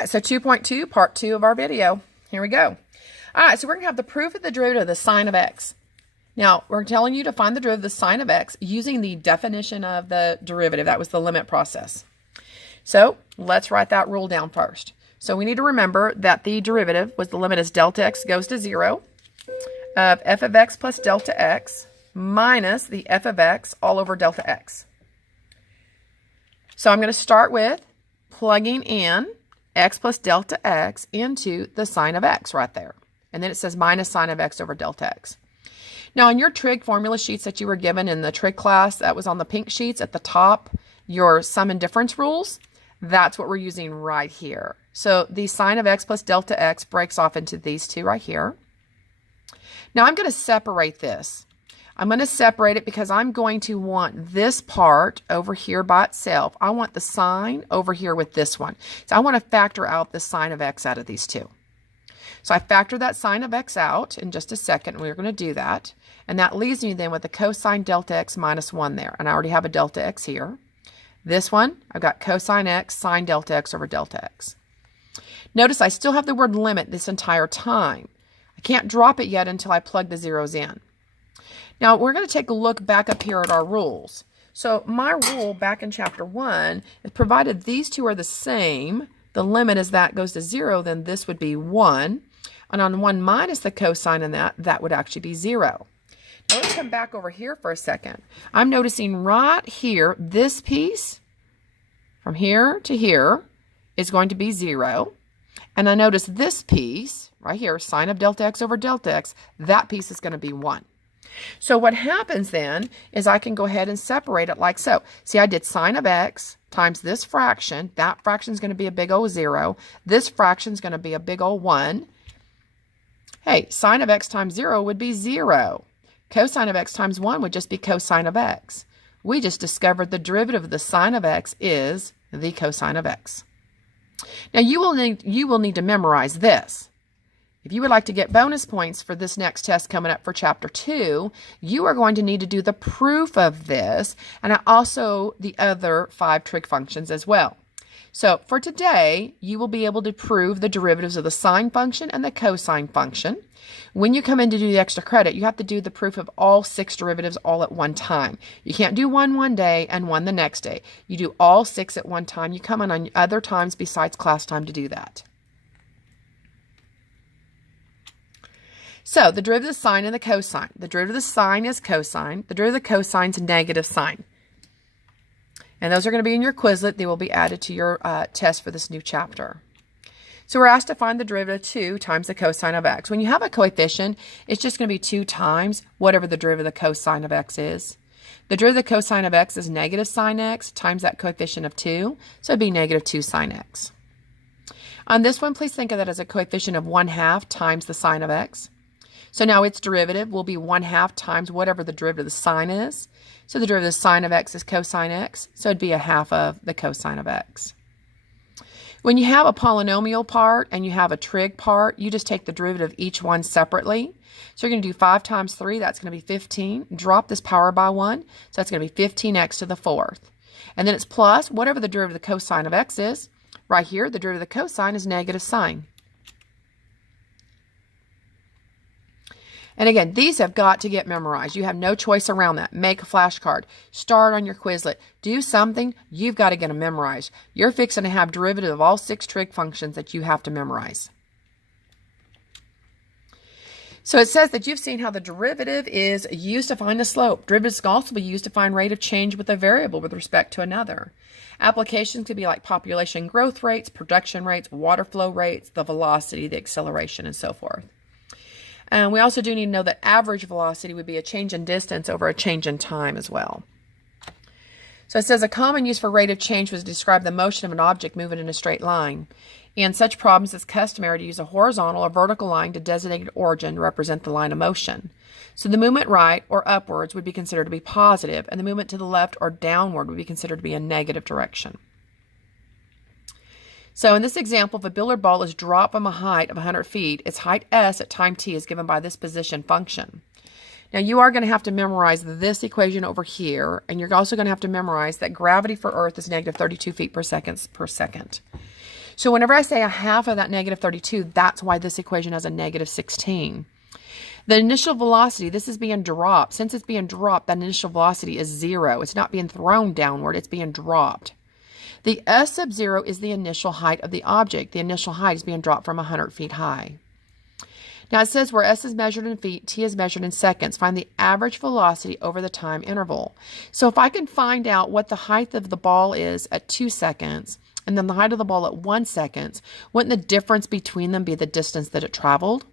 right, so 2.2, part 2 of our video. Here we go. All right, so we're going to have the proof of the derivative of the sine of x. Now, we're telling you to find the derivative of the sine of x using the definition of the derivative. That was the limit process. So let's write that rule down first. So we need to remember that the derivative was the limit as delta x goes to 0 of f of x plus delta x minus the f of x all over delta x. So I'm going to start with plugging in x plus delta x into the sine of x right there. And then it says minus sine of x over delta x. Now, in your trig formula sheets that you were given in the trig class, that was on the pink sheets at the top, your sum and difference rules, that's what we're using right here. So the sine of x plus delta x breaks off into these two right here. Now, I'm going to separate this. I'm going to separate it because I'm going to want this part over here by itself. I want the sine over here with this one. So I want to factor out the sine of x out of these two. So I factor that sine of x out in just a second. We're going to do that. And that leaves me then with the cosine delta x minus 1 there. And I already have a delta x here. This one, I've got cosine x, sine delta x over delta x. Notice I still have the word limit this entire time. I can't drop it yet until I plug the zeros in. Now, we're going to take a look back up here at our rules. So my rule back in chapter 1 is provided these two are the same, the limit as that goes to 0, then this would be 1. And on 1 minus the cosine in that, that would actually be 0. Now let's come back over here for a second. I'm noticing right here, this piece from here to here is going to be 0. And I notice this piece right here, sine of delta x over delta x, that piece is going to be 1. So what happens then is I can go ahead and separate it like so. See, I did sine of x times this fraction. That fraction is going to be a big old 0. This fraction is going to be a big old 1. Hey, sine of x times 0 would be 0. Cosine of x times 1 would just be cosine of x. We just discovered the derivative of the sine of x is the cosine of x. Now, you will need to memorize this. If you would like to get bonus points for this next test coming up for Chapter 2, you are going to need to do the proof of this and also the other 5 trig functions as well. So for today, you will be able to prove the derivatives of the sine function and the cosine function. When you come in to do the extra credit, you have to do the proof of all 6 derivatives all at one time. You can't do one day and one the next day. You do all 6 at one time. You come in on other times besides class time to do that. So the derivative of the sine and the cosine. The derivative of the sine is cosine. The derivative of the cosine is negative sine. And those are going to be in your Quizlet. They will be added to your test for this new chapter. So we're asked to find the derivative of 2 times the cosine of x. When you have a coefficient, it's just going to be 2 times whatever the derivative of the cosine of x is. The derivative of the cosine of x is negative sine x times that coefficient of 2. So it'd be negative 2 sine x. On this one, please think of that as a coefficient of 1/2 times the sine of x. So now its derivative will be 1/2 times whatever the derivative of the sine is. So the derivative of the sine of x is cosine x. So it'd be 1/2 of the cosine of x. When you have a polynomial part and you have a trig part, you just take the derivative of each one separately. So you're going to do 5 times 3, that's going to be 15. Drop this power by 1, so that's going to be 15x to the 4th. And then it's plus whatever the derivative of the cosine of x is. Right here, the derivative of the cosine is negative sine. And again, these have got to get memorized. You have no choice around that. Make a flashcard. Start on your Quizlet. Do something. You've got to get them memorized. You're fixing to have derivative of all 6 trig functions that you have to memorize. So it says that you've seen how the derivative is used to find the slope. Derivatives can also be used to find rate of change with a variable with respect to another. Applications could be like population growth rates, production rates, water flow rates, the velocity, the acceleration, and so forth. And we also do need to know that average velocity would be a change in distance over a change in time as well. So it says a common use for rate of change was to describe the motion of an object moving in a straight line. In such problems, it's customary to use a horizontal or vertical line to designate an origin to represent the line of motion. So the movement right or upwards would be considered to be positive, and the movement to the left or downward would be considered to be a negative direction. So in this example, if a billiard ball is dropped from a height of 100 feet, its height s at time t is given by this position function. Now you are going to have to memorize this equation over here, and you're also going to have to memorize that gravity for Earth is negative 32 feet per second. So whenever I say a half of that negative 32, that's why this equation has a negative 16. The initial velocity, this is being dropped. Since it's being dropped, that initial velocity is 0. It's not being thrown downward, it's being dropped. The S sub 0 is the initial height of the object. The initial height is being dropped from 100 feet high. Now it says where S is measured in feet, T is measured in seconds. Find the average velocity over the time interval. So if I can find out what the height of the ball is at 2 seconds, and then the height of the ball at 1 second, wouldn't the difference between them be the distance that it traveled?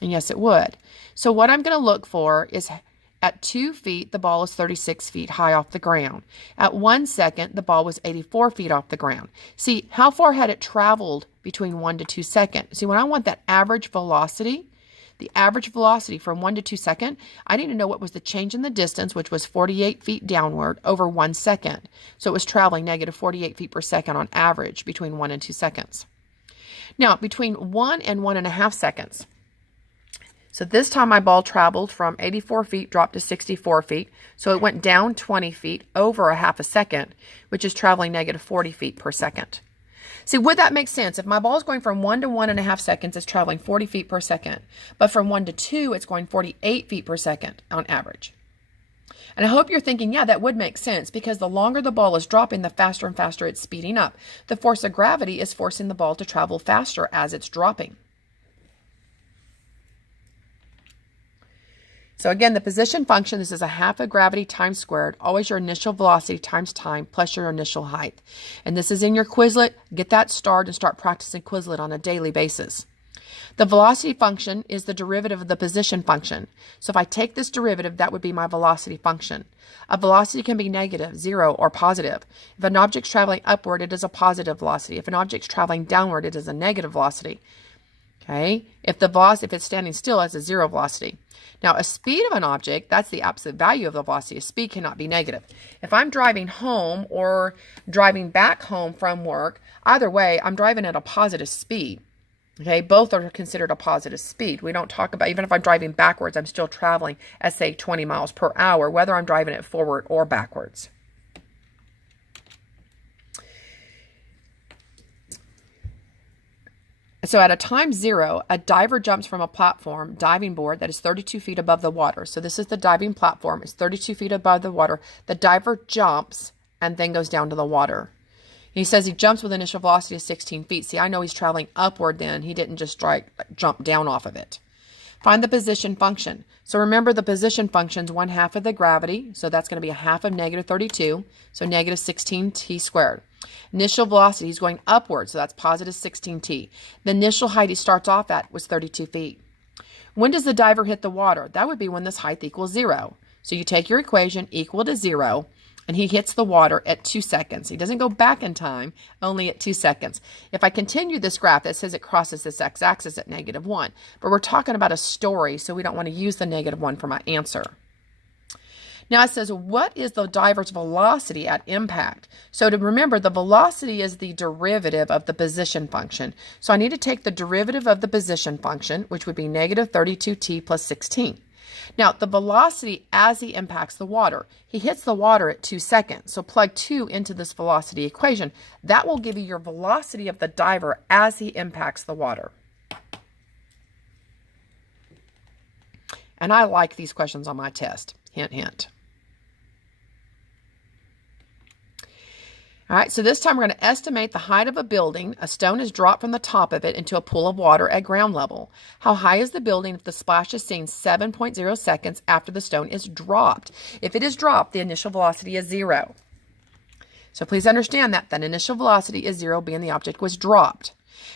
And yes, it would. So what I'm going to look for is at 2 feet, the ball is 36 feet high off the ground. At 1 second, the ball was 84 feet off the ground. See, how far had it traveled between 1 to 2 seconds? See, when I want that average velocity, the average velocity from 1 to 2 seconds, I need to know what was the change in the distance, which was 48 feet downward over 1 second. So it was traveling negative 48 feet per second on average between 1 and 2 seconds. Now, between 1 and 1.5 seconds, so this time my ball traveled from 84 feet, dropped to 64 feet. So it went down 20 feet over a half a second, which is traveling negative 40 feet per second. See, would that make sense? If my ball is going from 1 to 1.5 seconds, it's traveling 40 feet per second. But from 1 to 2, it's going 48 feet per second on average. And I hope you're thinking, yeah, that would make sense, because the longer the ball is dropping, the faster and faster it's speeding up. The force of gravity is forcing the ball to travel faster as it's dropping. So again, the position function, this is a half of gravity times squared, always your initial velocity times time plus your initial height. And this is in your Quizlet. Get that started and start practicing Quizlet on a daily basis. The velocity function is the derivative of the position function. So if I take this derivative, that would be my velocity function. A velocity can be negative, 0, or positive. If an object's traveling upward, it is a positive velocity. If an object's traveling downward, it is a negative velocity. Okay? If it's standing still, it's a 0 velocity. Now, a speed of an object, that's the absolute value of the velocity. A speed cannot be negative. If I'm driving home or driving back home from work, either way, I'm driving at a positive speed. Okay, both are considered a positive speed. We don't talk about, even if I'm driving backwards, I'm still traveling at, say, 20 miles per hour, whether I'm driving it forward or backwards. So at a time 0, a diver jumps from a platform, diving board, that is 32 feet above the water. So this is the diving platform. It's 32 feet above the water. The diver jumps and then goes down to the water. He says he jumps with initial velocity of 16 feet. See, I know he's traveling upward then. He didn't just jump down off of it. Find the position function. So remember, the position function is 1/2 of the gravity. So that's going to be a half of negative 32. So negative 16t squared. Initial velocity, he's going upward. So that's positive 16t. The initial height he starts off at was 32 feet. When does the diver hit the water? That would be when this height equals 0. So you take your equation equal to 0. And he hits the water at 2 seconds. He doesn't go back in time, only at 2 seconds. If I continue this graph, it says it crosses this x-axis at -1. But we're talking about a story, so we don't want to use the -1 for my answer. Now it says, what is the diver's velocity at impact? So to remember, the velocity is the derivative of the position function. So I need to take the derivative of the position function, which would be negative 32t plus 16. Now, the velocity as he impacts the water. He hits the water at 2 seconds. So plug 2 into this velocity equation. That will give you your velocity of the diver as he impacts the water. And I like these questions on my test. Hint, hint. All right, so this time we're going to estimate the height of a building. A stone is dropped from the top of it into a pool of water at ground level. How high is the building if the splash is seen 7.0 seconds after the stone is dropped? If it is dropped, the initial velocity is 0. So please understand that initial velocity is 0, being the object was dropped.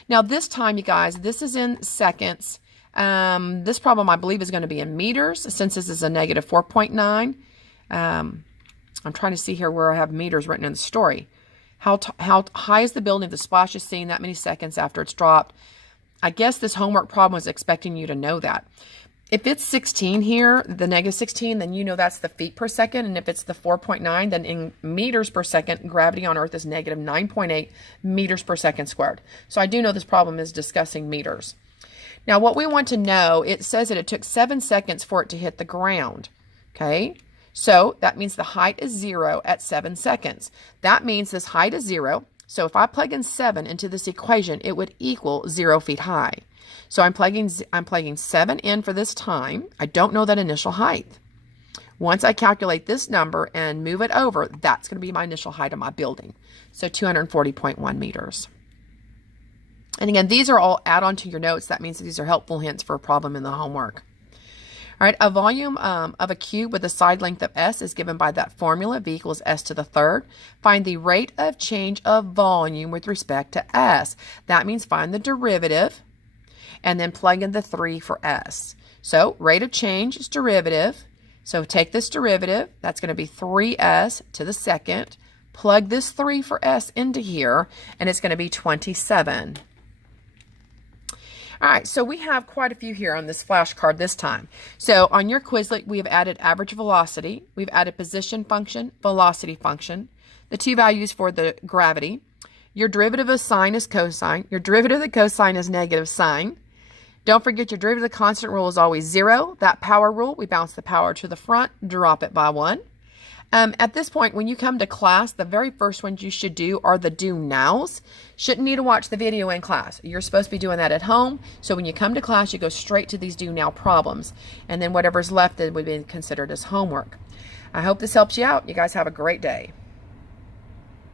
Now this time, you guys, this is in seconds. This problem, I believe, is going to be in meters, since this is a negative 4.9. I'm trying to see here where I have meters written in the story. How high is the building if the splash is seen that many seconds after it's dropped? I guess this homework problem was expecting you to know that. If it's 16 here, the negative 16, then you know that's the feet per second. And if it's the 4.9, then in meters per second, gravity on Earth is negative 9.8 meters per second squared. So I do know this problem is discussing meters. Now what we want to know, it says that it took 7 seconds for it to hit the ground. Okay? So that means the height is 0 at 7 seconds. That means this height is 0. So if I plug in 7 into this equation, it would equal 0 feet high. So I'm plugging 7 in for this time. I don't know that initial height. Once I calculate this number and move it over, that's going to be my initial height of my building. So 240.1 meters. And again, these are all add on to your notes. That means these are helpful hints for a problem in the homework. All right, a volume of a cube with a side length of s is given by that formula, v equals s to the third. Find the rate of change of volume with respect to s. That means find the derivative and then plug in the 3 for s. So rate of change is derivative. So take this derivative, that's going to be 3s to the second. Plug this 3 for s into here, and it's going to be 27. All right, so we have quite a few here on this flashcard this time. So on your Quizlet, we have added average velocity. We've added position function, velocity function, the two values for the gravity. Your derivative of sine is cosine. Your derivative of the cosine is negative sine. Don't forget your derivative of the constant rule is always 0. That power rule, we bounce the power to the front, drop it by 1. At this point, when you come to class, the very first ones you should do are the do nows. Shouldn't need to watch the video in class. You're supposed to be doing that at home. So when you come to class, you go straight to these do now problems. And then whatever's left would be considered as homework. I hope this helps you out. You guys have a great day.